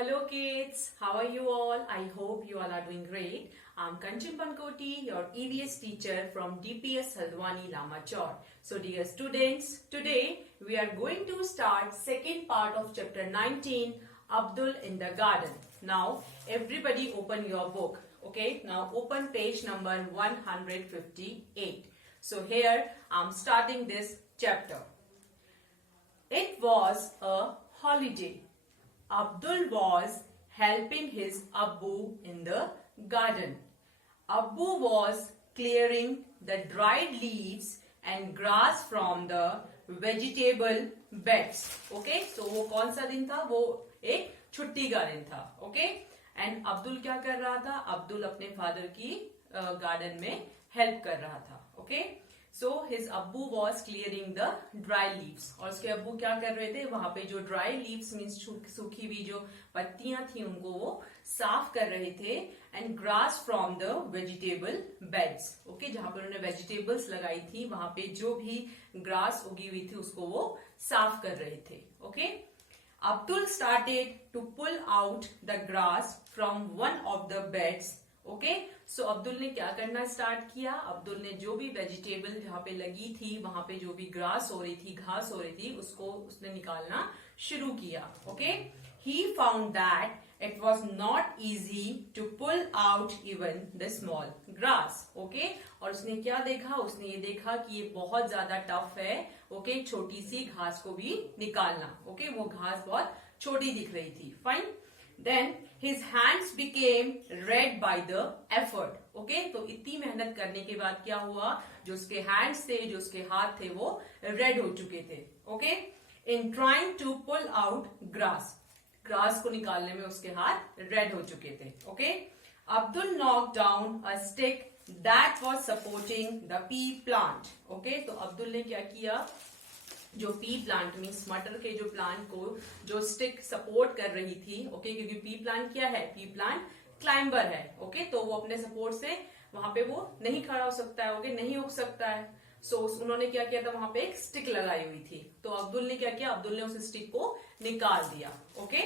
Hello kids, how are you all? I hope you all are doing great. I'm Kanchan Pankoti, your EVS teacher from DPS Haldwani Lamachor. So dear students, today we are going to start second part of chapter 19, Abdul in the Garden. Now everybody open your book. Okay, now open page number 158. So here I'm starting this chapter. It was a holiday. Abdul was helping his Abbu in the garden. Abbu was clearing the dried leaves and grass from the vegetable beds. Okay, so वो कौन सा दिन था? वो एक छुट्टी का दिन था. Okay, and अब्दुल क्या कर रहा था? अब्दुल अपने फादर की गार्डन में हेल्प कर रहा था. Okay. So his अब्बू was clearing the dry leaves. और उसके अब्बू क्या कर रहे थे? वहां पे जो dry leaves मीन्स सूखी हुई जो पत्तियां थी उनको वो साफ कर रहे थे. And grass from the vegetable beds. Okay, जहां पर उन्होंने vegetables लगाई थी वहां पे जो भी grass उगी हुई थी उसको वो साफ कर रहे थे. Okay. Abdul started to pull out the grass from one of the beds. Okay so Abdul ने क्या करना स्टार्ट किया? अब्दुल ने जो भी वेजिटेबल जहां पे लगी थी वहां पे जो भी ग्रास हो रही थी, घास हो रही थी, उसको उसने निकालना शुरू किया. Okay, he found that it was not easy to pull out even the small grass. Okay, और उसने क्या देखा? उसने ये देखा कि ये बहुत ज्यादा टफ है. ओके, छोटी सी घास को भी निकालना. ओके, वो घास बहुत छोटी दिख रही थी. Fine. Then his hands became red by the effort. Okay, तो इतनी मेहनत करने के बाद क्या हुआ? जो उसके hands थे, जो उसके हाथ थे, वो red हो चुके थे. Okay, in trying to pull out grass को निकालने में उसके हाथ red हो चुके थे. Okay, Abdul knocked down a stick that was supporting the pea plant. Okay, तो अब्दुल ने क्या किया? जो पी प्लांट मीन्स मटर के जो प्लांट को जो स्टिक सपोर्ट कर रही थी. ओके, क्योंकि पी प्लांट क्या है? पी प्लांट क्लाइंबर है. ओके, तो वो अपने सपोर्ट से वहां पे वो नहीं खड़ा हो सकता है. ओके, नहीं उग सकता है. सो उन्होंने क्या किया था? वहां पे एक स्टिक लगाई हुई थी. तो अब्दुल ने क्या किया? अब्दुल ने उस स्टिक को निकाल दिया. Okay,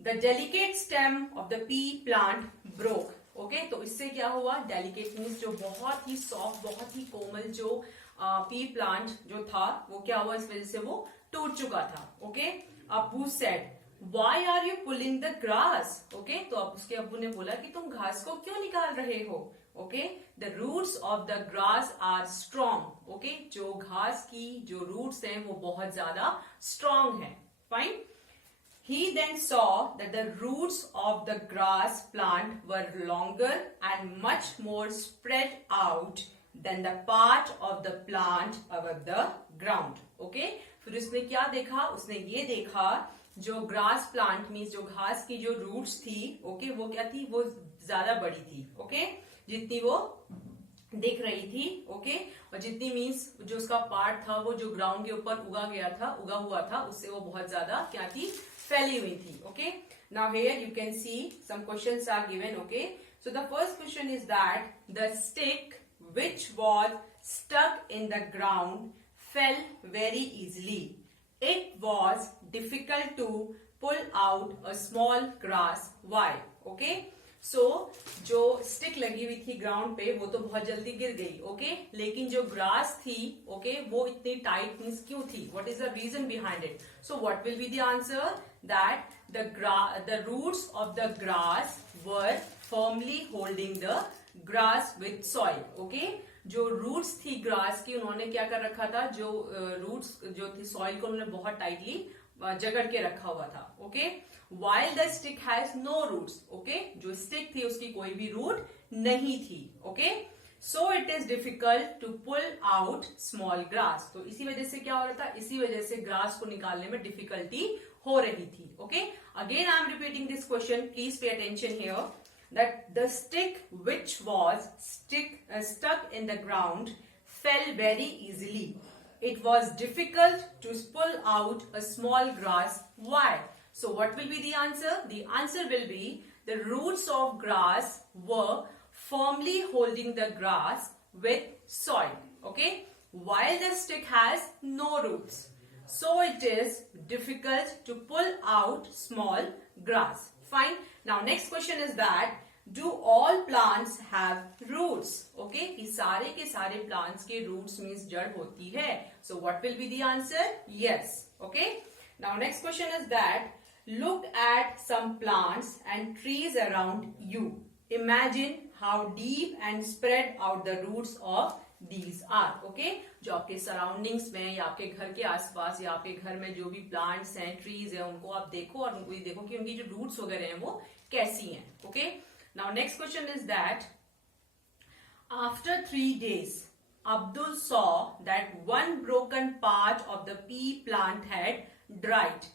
the delicate stem of the P plant broke. Okay, तो इससे क्या हुआ? डेलिकेट मीन्स जो बहुत ही सॉफ्ट, बहुत ही कोमल जो पी प्लांट जो था वो क्या हुआ? इस वजह से वो टूट चुका था. ओके, अब्बू said why are you pulling the grass. Okay, तो अब उसके अब्बू ने बोला कि तुम घास को क्यों निकाल रहे हो? Okay, the roots of the grass are strong. Okay, जो घास की जो रूट्स हैं वो बहुत ज्यादा स्ट्रॉन्ग है. Fine. He then saw that the roots of the grass plant were longer and much more spread out than the part of the plant above the ground. Okay, फिर उसने क्या देखा? उसने ये देखा जो ग्रास प्लांट मीन्स जो घास की जो रूट्स थी. ओके, वो क्या थी? वो ज्यादा बड़ी थी. ओके, जितनी वो दिख रही थी. ओके, और जितनी मीन्स जो उसका पार्ट था वो जो ग्राउंड के ऊपर उगा हुआ था उससे वो बहुत ज्यादा क्या थी? फैली हुई थी. Okay, now here you can see some questions are given. Okay, so the first question is that the stick which was stuck in the ground fell very easily. It was difficult to pull out a small grass. Why? Okay, so जो stick लगी हुई थी ground पे वो तो बहुत जल्दी गिर गई. ओके, लेकिन जो ग्रास थी ओके वो इतनी टाइट मीन्स क्यों थी? What is the reason behind it? So what will be the answer? That the roots of the grass were firmly holding the grass with soil. Okay, जो roots थी grass की उन्होंने क्या कर रखा था? जो रूट्स जो थी सॉइल को उन्होंने बहुत टाइटली जकड़ के रखा हुआ था. Okay, while the stick has no roots. Okay, जो स्टिक थी उसकी कोई भी रूट नहीं थी. Okay, so it is difficult to pull out small grass. तो इसी वजह से क्या हो रहा था? इसी वजह से ग्रास को निकालने में डिफिकल्टी हो रही थी. Okay, again I am repeating this question, please pay attention here. That the stick which was stuck in the ground fell very easily. It was difficult to pull out a small grass. Why? So what will be the answer? The answer will be the roots of grass were firmly holding the grass with soil. Okay? While the stick has no roots. So it is difficult to pull out small grass. Fine. Now next question is that do all plants have roots? Okay, कि सारे के सारे plants के roots means जड़ होती है. So what will be the answer? Yes. Okay. Now next question is that look at some plants and trees around you. Imagine how deep and spread out the roots of these are. Okay, जो आपके surroundings में या आपके घर के आसपास या आपके घर में जो भी प्लांट्स हैं, ट्रीज हैं, उनको आप देखो और उनको ये देखो कि उनकी जो रूट्स वगैरह हैं वो कैसी हैं. Okay, now next question is that after 3 days Abdul saw that one broken part of the pea plant had dried.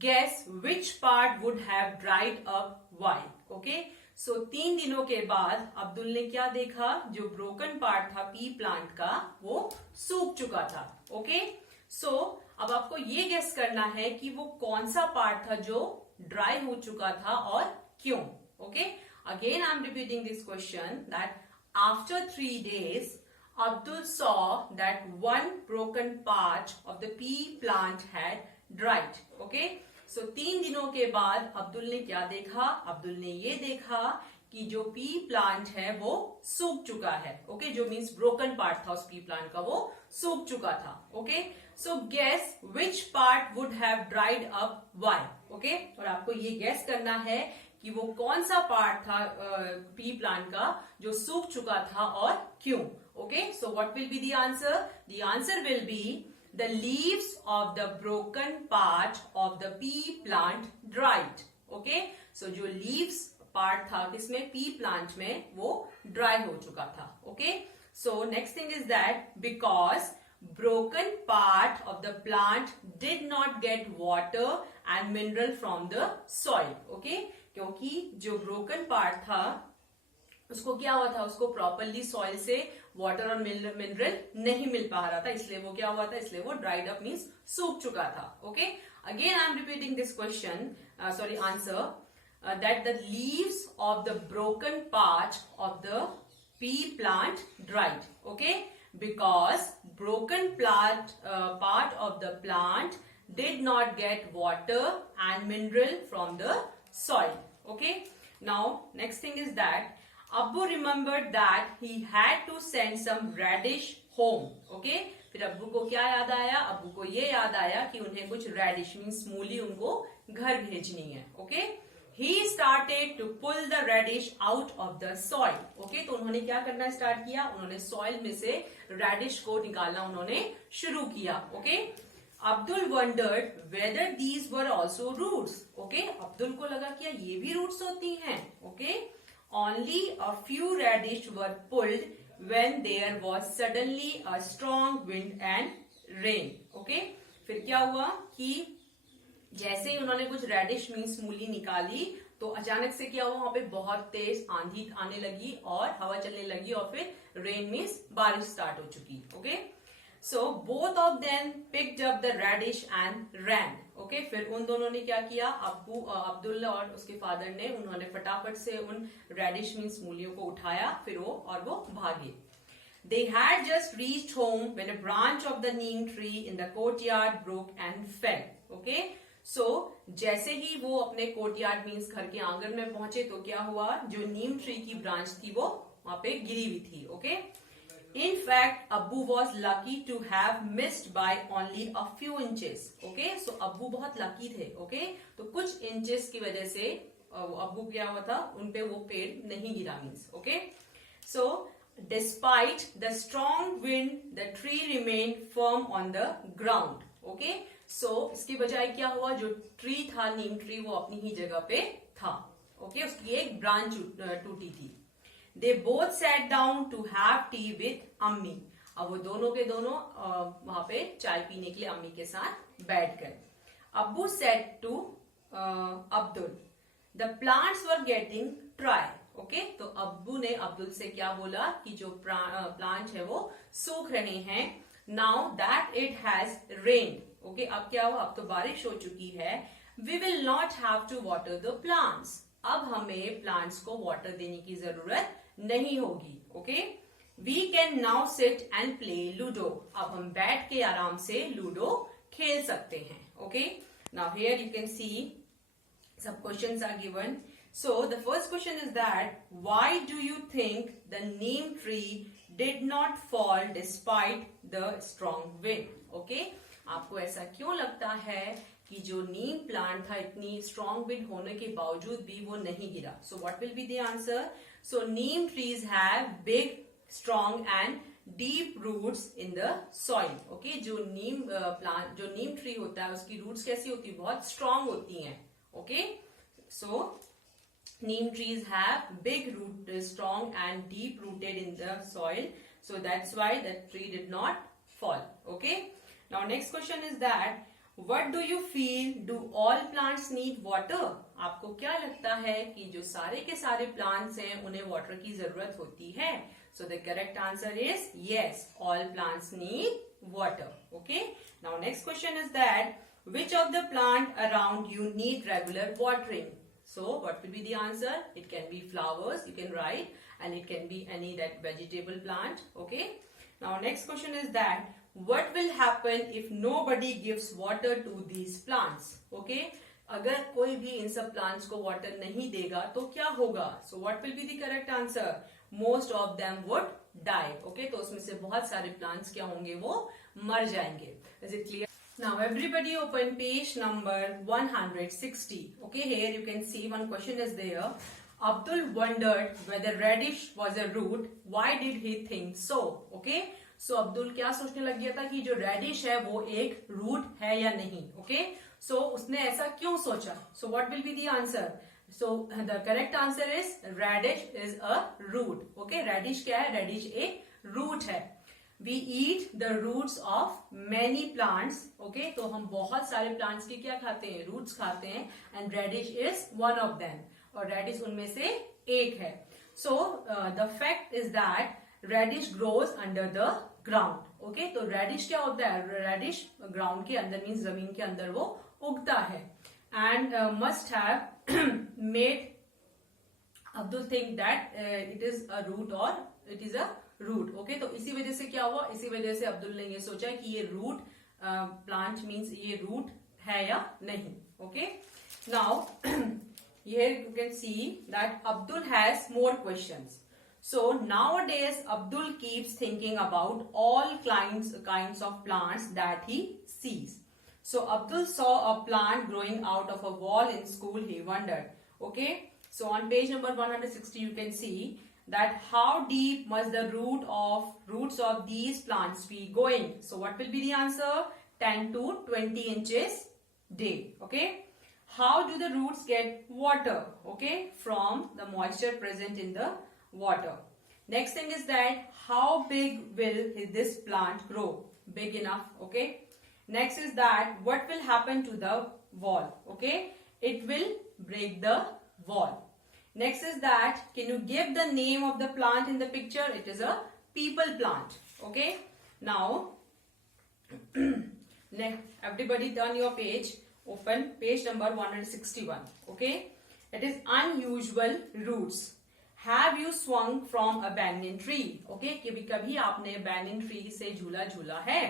Guess which part would have dried up? Why? Okay, सो 3 दिनों के बाद अब्दुल ने क्या देखा, जो ब्रोकन पार्ट था P plant का वो सूख चुका था. ओके, सो अब आपको ये गेस करना है कि वो कौन सा पार्ट था जो ड्राई हो चुका था और क्यों. Okay, again I am repeating this question that after 3 days Abdul saw that one broken part of the pea plant had dried. Okay, सो 3 दिनों के बाद अब्दुल ने क्या देखा, अब्दुल ने ये देखा कि जो पी प्लांट है वो सूख चुका है. ओके, जो मीन्स ब्रोकन पार्ट था उस पी प्लांट का वो सूख चुका था. Okay, so guess which part would have dried up why. Okay, और आपको ये गेस करना है कि वो कौन सा पार्ट था पी प्लांट का जो सूख चुका था और क्यों. Okay, so what will be the answer? The answer will be the leaves of the broken part of the pea plant dried. Okay, so जो leaves part था किसमें, pea plant में, वो dry हो चुका था. Okay, so next thing is that because broken part of the plant did not get water and mineral from the soil. Okay, क्योंकि जो broken part था उसको क्या हुआ था, उसको प्रॉपरली सॉइल से वाटर और मिनरल नहीं मिल पा रहा था, इसलिए वो क्या हुआ था, इसलिए वो ड्राइड अप मीन्स सूख चुका था. Okay, again I am repeating this question, sorry answer, that the leaves of the broken part of the P plant dried. Okay, because broken part of the plant did not get water and mineral from the soil. Okay, now next thing is that Abbu remembered that he had to send some radish home. Okay, फिर अब्बू को क्या याद आया, अब्बू को ये याद आया कि उन्हें कुछ रेडिश मीन्स मूली उनको घर भेजनी है. Okay, he started to pull the radish out of the soil. Okay, तो उन्होंने क्या करना स्टार्ट किया, उन्होंने सॉइल में से रेडिश को निकालना उन्होंने शुरू किया. Okay, Abdul wondered whether these were also roots. Okay, Abdul को लगा कि ये भी रूट्स होती हैं. Okay, only a few radish were pulled when there was suddenly a strong wind and rain. Okay, फिर क्या हुआ कि जैसे ही उन्होंने कुछ रेडिश मीन्स मूली निकाली तो अचानक से क्या हुआ, वहां पे बहुत तेज आंधी आने लगी और हवा चलने लगी और फिर रेन मीन्स बारिश स्टार्ट हो चुकी. Okay, so both of them picked up the radish and ran. Okay, फिर उन दोनों ने क्या किया, अब्दुल और उसके फादर ने, उन्होंने फटाफट से उन रेडिश मीन्स मूलियों को उठाया फिर वो भागे. They had just reached home when a branch of the neem tree in the courtyard broke and fell. Okay, so जैसे ही वो अपने कोर्टयार्ड मीन्स घर के आंगन में पहुंचे तो क्या हुआ, जो नीम ट्री की ब्रांच थी वो वहां पे गिरी हुई थी. Okay, In fact, Abbu was lucky to have missed by only a few inches. Okay, so Abbu बहुत lucky थे. Okay, तो कुछ inches की वजह से अब्बू क्या हुआ था, उनपे वो पेड़ नहीं गिरा means. Okay, so despite the strong wind, the tree remained firm on the ground. Okay, so इसकी बजाय क्या हुआ, जो ट्री था नीम ट्री वो अपनी ही जगह पे था. Okay, उसकी एक ब्रांच टूटी थी. They both sat down to have tea with अम्मी. अब वो दोनों के दोनों वहां पे चाय पीने के लिए अम्मी के साथ बैठ गए. अब्बू said to Abdul, the plants were getting dry. Okay, तो अब्बू ने अब्दुल से क्या बोला कि जो प्लांट है वो सूख रहे हैं. Now that it has rained. Okay, अब क्या हुआ, अब तो बारिश हो चुकी है. We will not have to water the plants. अब हमें प्लांट्स को वाटर देने की जरूरत नहीं होगी. Okay, we can now sit and play ludo. अब हम बैठ के आराम से लूडो खेल सकते हैं. Okay, now here you can C Some questions are given. So the first question is that why do you think the neem tree did not fall despite the strong wind? Okay, आपको ऐसा क्यों लगता है कि जो neem plant था इतनी strong wind होने के बावजूद भी वो नहीं गिरा? So what will be the answer? So neem trees have big strong and deep roots in the soil. Okay, जो नीम प्लांट जो नीम ट्री होता है उसकी रूट्स कैसी होती है? बहुत स्ट्रॉन्ग होती हैं. Okay, so neem trees have big root, strong and deep rooted in the soil, so that's why the tree did not fall. Okay, now next question is that what do you feel, do all plants need water? आपको क्या लगता है कि जो सारे के सारे plants हैं उन्हें water की जरूरत होती है? So the correct answer is yes, all plants need water. Okay, now next question is that which of the plant around you need regular watering? So what will be the answer? It can be flowers, you can write, and it can be any that vegetable plant. Okay, now next question is that what will happen if nobody gives water to these plants? Okay, अगर कोई भी इन सब plants को water नहीं देगा तो क्या होगा? So what will be the correct answer? Most of them would die. Okay, तो उसमें से बहुत सारे प्लांट्स क्या होंगे? वो मर जाएंगे. Is it clear? Now everybody open page number 160. Okay, here you can see one question is there. Abdul wondered whether radish was a root. Why did he think so? Okay, so Abdul क्या सोचने लग गया था कि जो radish है वो एक root है या नहीं? Okay, so उसने ऐसा क्यों सोचा? So what will be the answer? So the correct answer is radish is a root. Okay, radish क्या है? Radish एक root है. We eat the roots of many plants. Okay, तो हम बहुत सारे plants के क्या खाते हैं? Roots खाते हैं. And radish is one of them. और radish उनमें से एक है. So the fact is that radish grows under the ground. Okay, तो radish क्या होता है? Radish ground के अंदर means जमीन के अंदर वो उगता है. And must have made Abdul think that it is a root or it is a root. Okay, तो इसी वजह से क्या हुआ? इसी वजह से अब्दुल ने ये सोचा कि ये रूट प्लांट मीन्स ये रूट है या नहीं. Okay, now here you can see that Abdul has more questions. So nowadays Abdul keeps thinking about all kinds of plants that he sees. So Abdul saw a plant growing out of a wall in school. He wondered. Okay, so on page number 160 you can see that how deep must the roots of these plants be going? So what will be the answer? 10 to 20 inches deep. Okay, how do the roots get water? Okay, from the moisture present in the water. Next thing is that how big will this plant grow? Big enough. Okay, next is that what will happen to the wall? Okay, it will break the wall. Next is that can you give the name of the plant in the picture? It is a people plant. Okay, now everybody turn your page, open page number 161. Okay, it is unusual roots. Have you swung from a banyan tree? Okay, कभी आपने banyan tree से झूला झूला है?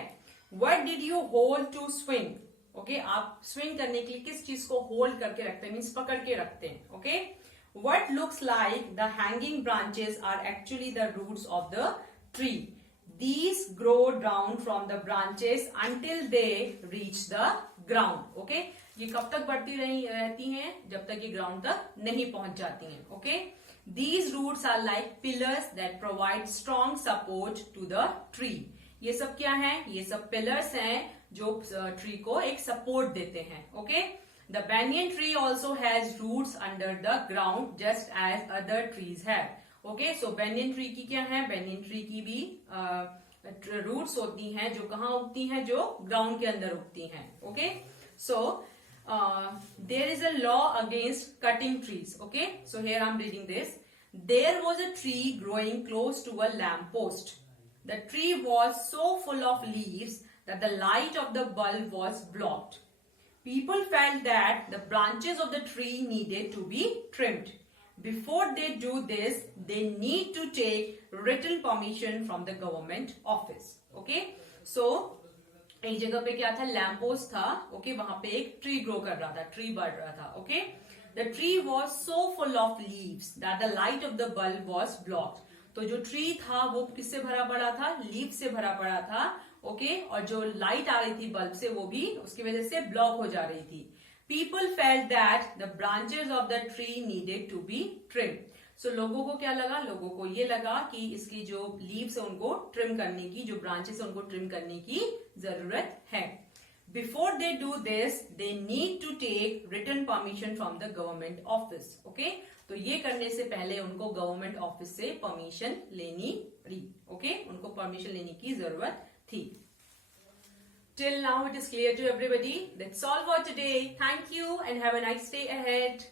What did you hold to swing? Okay, आप swing करने के लिए किस चीज को hold करके रखते हैं? Means पकड़ के रखते हैं. Okay, what looks like the hanging branches are actually the roots of the tree. These grow down from the branches until they reach the ground. Okay, ये कब तक बढ़ती रहती हैं? जब तक ये ground तक नहीं पहुंच जाती हैं. Okay, these roots are like pillars that provide strong support to the tree. ये सब क्या है? ये सब pillars हैं जो tree को एक support देते हैं. Okay, the banyan tree also has roots under the ground just as other trees have. Okay, so banyan tree की क्या है? Banyan tree की भी roots होती हैं जो कहाँ उगती हैं? जो ground के अंदर उगती हैं. Okay, so there is a law against cutting trees. Okay, so here I am reading this. There was a tree growing close to a lamp post. The tree was so full of leaves that the light of the bulb was blocked. People felt that the branches of the tree needed to be trimmed. Before they do this, they need to take written permission from the government office. Okay, so एक जगह पे क्या था? Lamp post था. Okay, वहां पे एक tree grow कर रहा था, ट्री बढ़ रहा था. Okay, The tree was so full of leaves that the light of the bulb was blocked. तो जो ट्री था वो किससे भरा पड़ा था? लीफ से भरा पड़ा था. ओके, और जो लाइट आ रही थी बल्ब से वो भी उसकी वजह से ब्लॉक हो जा रही थी. People felt that the branches of the tree needed to be trimmed. So लोगों को क्या लगा? लोगों को ये लगा कि इसकी जो लीव्स है उनको ट्रिम करने की, जो ब्रांचेस है उनको ट्रिम करने की जरूरत है. Before they do this, they need to take written permission from the government office. Okay? तो ये करने से पहले उनको गवर्नमेंट ऑफिस से परमिशन लेनी पड़ी. ओके, उनको परमिशन लेने की जरूरत थी. Till now it is clear to everybody. That's all for today. Thank you and have a nice day ahead.